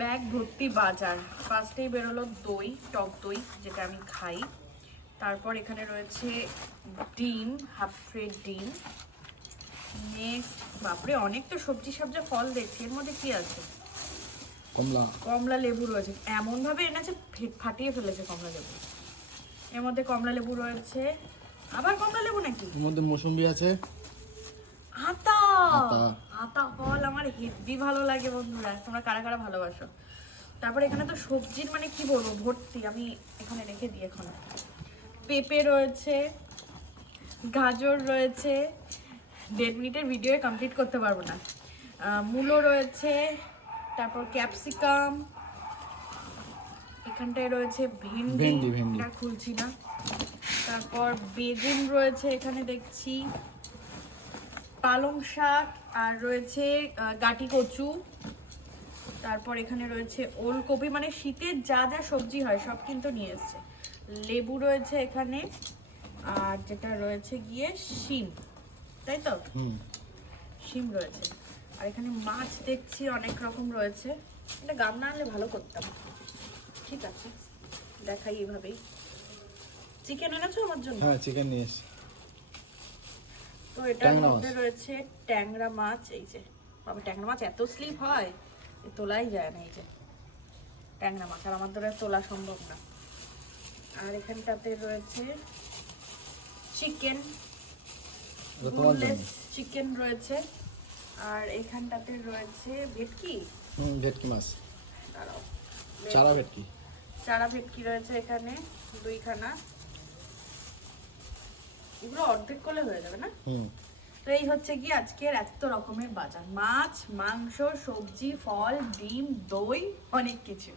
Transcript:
Bag ভর্তি বাজার। ফার্স্টেই বেরোলো দই, টক দই, যেটা আমি খাই। তারপর এখানে রয়েছে ডিম, হাফ প্লেট ডিম। নেক্সট, বাপরে অনেক তো সবজি সবজি ফল দেখছি। এর মধ্যে কি আছে? কমলা। কমলা লেবু রয়েছে, এমন ভাবে এনেছে ফাটিয়ে ফেলেছে কমলা লেবু। এর মধ্যে কমলা লেবু রয়েছে, আবার কমলা লেবু নাকি? এর মধ্যে মৌসুম্বি আছে। আতা, আতা। আতা ফল আমার হেভি ভালো লাগে বন্ধুরা, তোমরা কারা কারা ভালোবাসো। তারপর এখানে তো সবজির মানে কি বলবো ভর্তি, আমি এখানে রেখে দিই এখন। পেঁপে রয়েছে, গাজর রয়েছে, 1.5 মিনিটের ভিডিও কমপ্লিট করতে পারবো না। মূলো রয়েছে, তারপর ক্যাপসিকাম, এখানটায় রয়েছে ভেন্ডি, এটা খুলছি না। তারপর বেগুন রয়েছে এখানে দেখছি, পালং শাক, আর রয়েছে গাটি কচু। তারপর এখানে রয়েছে ওলকপি, মানে শীতের যা যা সবজি হয় সব কিন্তু নিয়ে এসছে। লেবু রয়েছে এখানে, আর যেটা রয়েছে গিয়ে শিম, তাই তো? শিম রয়েছে। আর এখানে মাছ দেখছি অনেক রকম রয়েছে। এটা গাম না আনলে ভালো করতাম। ঠিক আছে, দেখাই এইভাবেই। চিকেন এনেছো আমার জন্য? হ্যাঁ, চিকেন নিয়ে এসেছি। তো এটার মধ্যে রয়েছে ট্যাংরা মাছ। এই যে বাবা, ট্যাংরা মাছ এত স্লিপ হয়, তোলাই যায় না। এই যে ট্যাংরা মাছ, আর আমার দ্বারা তোলা সম্ভব না। আর এখানটাতে রয়েছে চিকেন, বোনলেস চিকেন রয়েছে। আর এখানটাতে রয়েছে ভেটকি, ভেটকি মাছ, দাঁড়াও, চারা ভেটকি। চারা ভেটকি রয়েছে এখানে 2খানা। এগুলো অর্ধেক করলে হয়ে যাবে না? তো এই হচ্ছে কি আজকের এত রকমের বাজার, মাছ, মাংস, সবজি, ফল, ডিম, দই, অনেক কিছু।